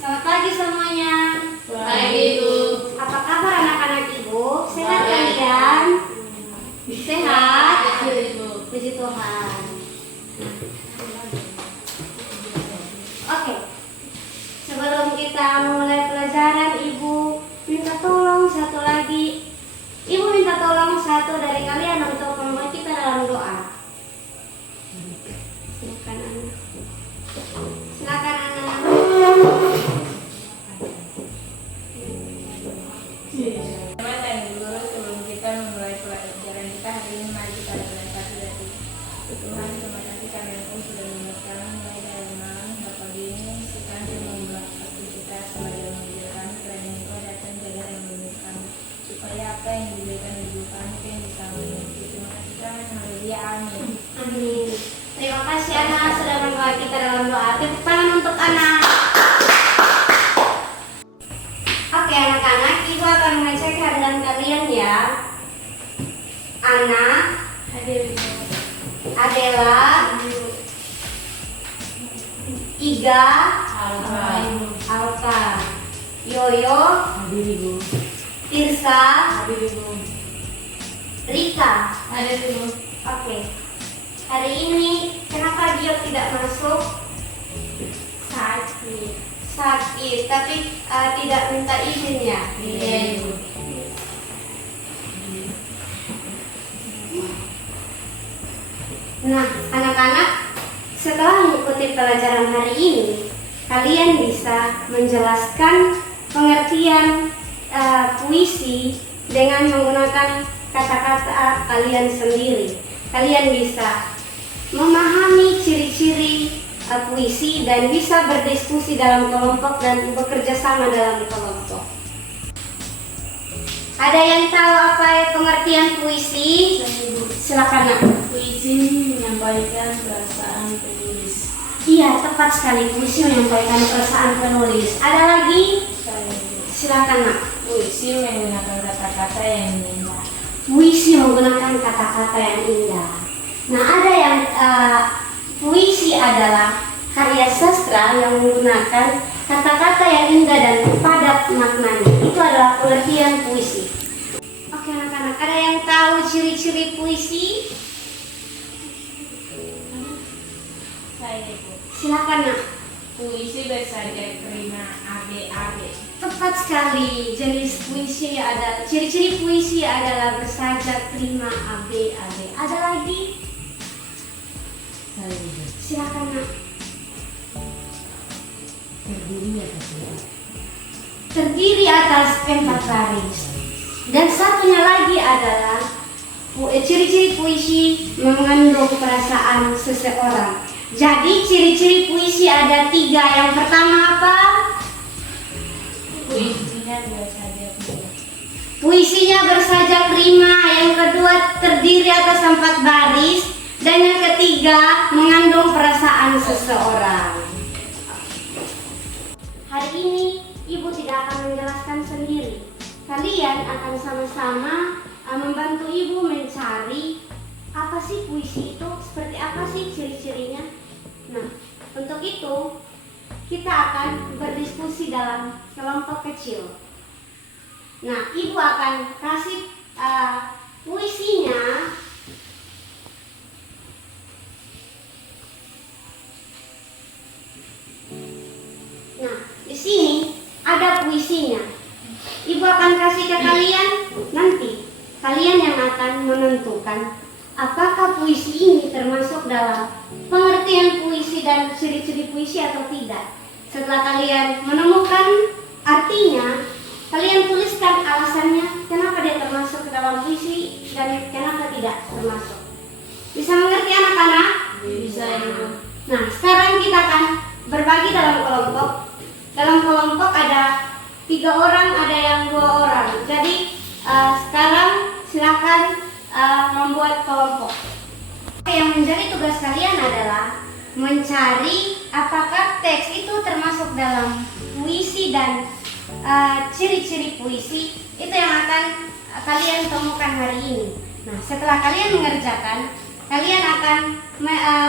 Selamat pagi semuanya. Pagi, Bu. Apa kabar anak-anak Ibu? Sehat kalian? Sehat? Puji Tuhan. Oke. Sebelum kita mulai pelajaran, Ibu minta tolong satu lagi. Ibu minta tolong satu dari kalian untuk membuat kita dalam doa. Silakan anak. Silakan anak. Teman dan guru, sebelum kita memulai pelajaran kita hari ini, mari kita berdoa dari Tuhan. Terima kasih karena Engkau sudah menyertakan mulai dari malam hingga pagi ini. Sekarang kita membuat aktivitas sebagai menunjukkan kiranya Engkau datang jaga dan melindungi kami, supaya apa yang diberikan ibu kami itu yang bisa memenuhi. Terima kasih Tuhan. Haleluya. Amin. Amin. Terima kasih anak sudah membawa kita dalam doa. Tepuk tangan untuk anak. Oke anak-anak, Ibu akan mengecek hadiran kalian ya. Anak, Hadir. Adela, Iga, Alfa, Yoyo, Hadir Ibu. Tirsa, Hadir Ibu. Rika. Hadir Ibu. Oke. Hari ini kenapa dia tidak masuk? Sakit, tapi tidak minta izin ya? Iya Ibu. Nah, anak-anak, setelah mengikuti pelajaran hari ini, kalian bisa menjelaskan pengertian puisi dengan menggunakan kata-kata kalian sendiri. Kalian bisa memahami ciri-ciri puisi dan bisa berdiskusi dalam kelompok dan bekerja sama dalam kelompok. Ada yang tahu apa pengertian puisi? Silakan Nak. Puisi menyampaikan perasaan penulis. Iya, tepat sekali. Puisi menyampaikan perasaan penulis. Ada lagi? Silakan Nak. Puisi menggunakan kata-kata yang indah. Puisi menggunakan kata-kata yang indah. Nah, ada yang puisi adalah karya sastra yang menggunakan kata-kata yang indah dan padat maknanya. Itu adalah pengertian puisi. Oke anak-anak, ada yang tahu ciri-ciri puisi? Saya Ibu. Silakan Nak. Puisi bersaja prima AB. Tepat sekali. Jenis puisi ada, ciri-ciri puisi adalah bersajak, prima, AB. Ada lagi? Saya Ibu. Silakan Nak. Terdiri atas 4 baris. Dan satunya lagi adalah ciri-ciri puisi mengandung perasaan seseorang. Jadi ciri-ciri puisi ada 3. Yang pertama apa? Puisinya bersaja prima. Puisinya bersajak prima. Yang kedua terdiri atas 4 baris. Dan yang ketiga mengandung perasaan seseorang. Hari ini Ibu tidak akan menjelaskan sendiri. Kalian akan sama-sama membantu Ibu mencari apa sih puisi itu, seperti apa sih ciri-cirinya. Nah, untuk itu kita akan berdiskusi dalam kelompok kecil. Nah, Ibu akan kasih puisinya. Nah, di sini ada puisinya. Ibu akan kasih ke kalian, nanti kalian yang akan menentukan apakah puisi ini termasuk dalam pengertian puisi dan ciri-ciri puisi atau tidak. Setelah kalian menemukan artinya, kalian tuliskan alasannya kenapa dia termasuk ke dalam puisi dan kenapa tidak termasuk. Bisa mengerti anak-anak? Bisa Ibu. Nah, sekarang kita akan berbagi dalam kelompok. Dalam kelompok ada 3 orang, ada yang 2 orang. Jadi sekarang silakan membuat kelompok. Yang menjadi tugas kalian adalah mencari apakah teks itu termasuk dalam puisi dan ciri-ciri puisi itu yang akan kalian temukan hari ini. Nah, setelah kalian mengerjakan, kalian akan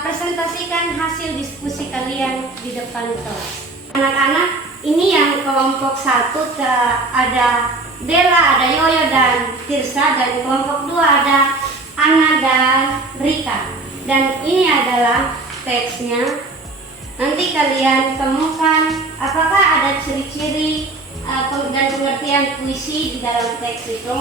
presentasikan hasil diskusi kalian di depan kelas. Anak-anak, ini yang kelompok 1 ada Bella, ada Yoyo dan Tirsa, dan kelompok 2 ada Ana dan Rika. Dan ini adalah teksnya. Nanti kalian temukan apakah ada ciri-ciri dan pengertian puisi di dalam teks itu.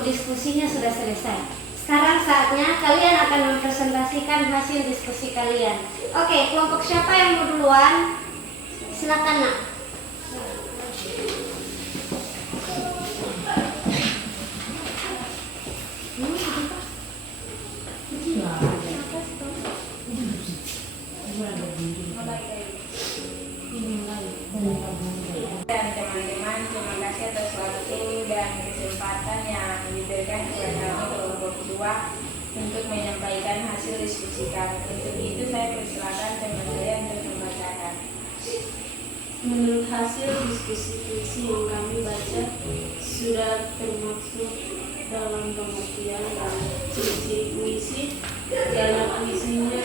Diskusinya sudah selesai. Sekarang saatnya kalian akan mempresentasikan hasil diskusi kalian. Oke, kelompok siapa yang mau duluan? Silakan, Nak. Dan teman-teman, terima kasih atas waktu dan kesempatan yang diberikan kepada kami kelompok 2 untuk menyampaikan hasil diskusi kami. Untuk itu saya persilakan teman saya untuk membacakan. Menurut hasil diskusi puisi yang kami baca, sudah termasuk dalam pengertian dan ciri-ciri puisi. Dalam isinya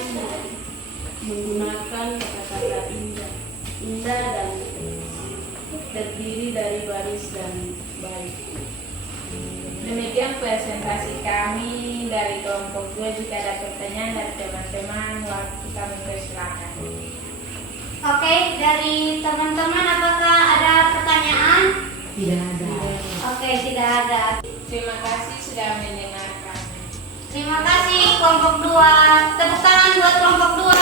menggunakan kata-kata indah dan terdiri dari baris dan bait. Demikian presentasi kami dari kelompok 2. Jika ada pertanyaan dari teman-teman, waktu kami persilakan. Oke, dari teman-teman apakah ada pertanyaan? Tidak ada. Oke, tidak ada. Terima kasih sudah mendengarkan. Terima kasih kelompok 2. Tepuk tangan buat kelompok 2.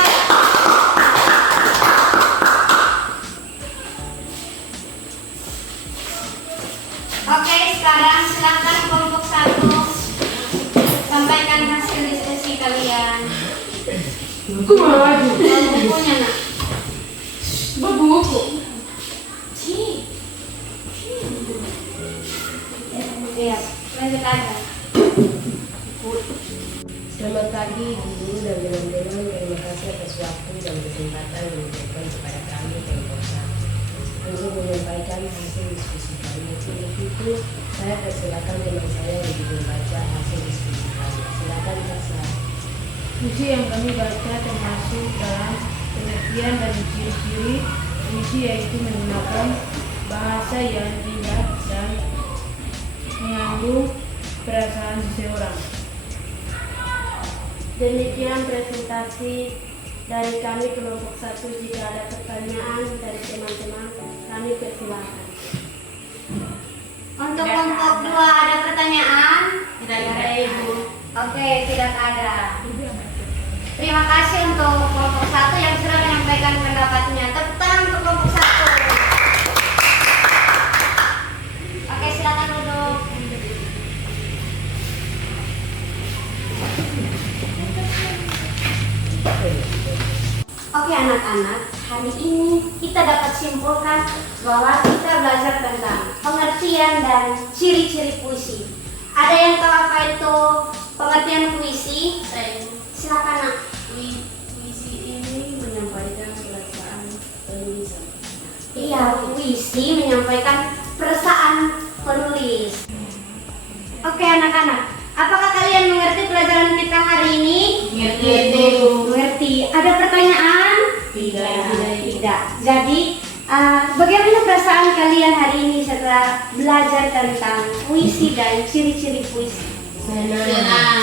Oke, sekarang silakan kelompok 1 sampaikan hasil diskusi kalian. Bawa bukunya, Nak. Buku. Iya, lanjut aja. Selamat pagi guru dan teman-teman. Terima kasih atas waktu dan kesempatan yang diberikan kepada kami kelompok 1 untuk menyampaikan hasil diskusi kami. Untuk itu, saya persilakan teman saya untuk membaca hasil diskusi kami. Silakan Kak. Puisi yang kami baca termasuk dalam pengertian dan ciri-ciri puisi, yaitu menggunakan bahasa yang indah dan mengandung perasaan seseorang. Demikian presentasi dari kami kelompok 1. Jika ada pertanyaan dari teman-teman, kami persilahkan. Untuk kelompok 2 ada pertanyaan? Tidak ada, Ibu. Oke, tidak ada. Terima kasih untuk kelompok 1 yang sudah menyampaikan pendapatnya. Tepuk tangan untuk kelompok 1. Oke, silakan duduk. Oke anak-anak, hari ini kita dapat simpulkan bahwa kita belajar tentang pengertian dan ciri-ciri puisi. Ada yang tahu apa itu pengertian puisi? Silakan nak. Puisi ini menyampaikan perasaan penulisan. Iya, puisi menyampaikan perasaan penulis. Oke anak-anak, apakah kalian mengerti pelajaran kita hari ini? Mengerti. Ada pertanyaan? Tidak. Jadi, bagaimana perasaan kalian hari ini setelah belajar tentang puisi dan ciri-ciri puisi?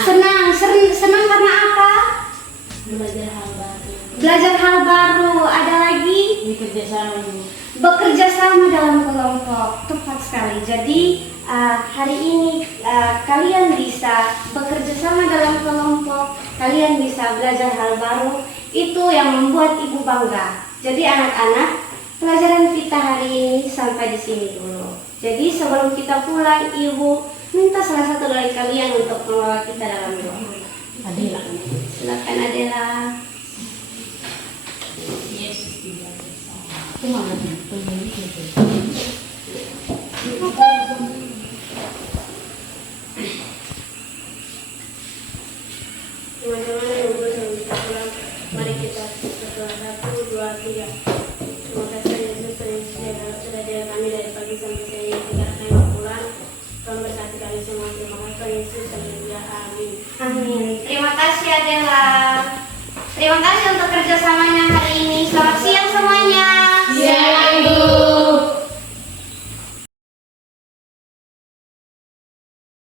Senang karena apa? Belajar hal baru. Belajar hal baru. Ada lagi? Bekerja sama dalam kelompok. Tepat sekali. Jadi hari ini kalian bisa bekerja sama dalam kelompok, kalian bisa belajar hal baru. Itu yang membuat ibu bangga. Jadi anak-anak, pelajaran kita hari ini sampai di sini dulu. Jadi sebelum kita pulang, ibu minta salah satu dari kalian untuk membawa kita dalam doa. Adela. Silakan Adela. Teman-teman yang dulu sebelum kita pulang, mari kita berdoa 1, 2, 3. Terima kasih Yesus yang sudah jaga kami dari pagi sampai siang ini. Kita akan pulang. Tuhan berkati kami semua. Terima kasih Yesus. Haleluya. Amin. Amin. Terima kasih Adela. Terima kasih untuk kerjasamanya hari ini. Selamat siang.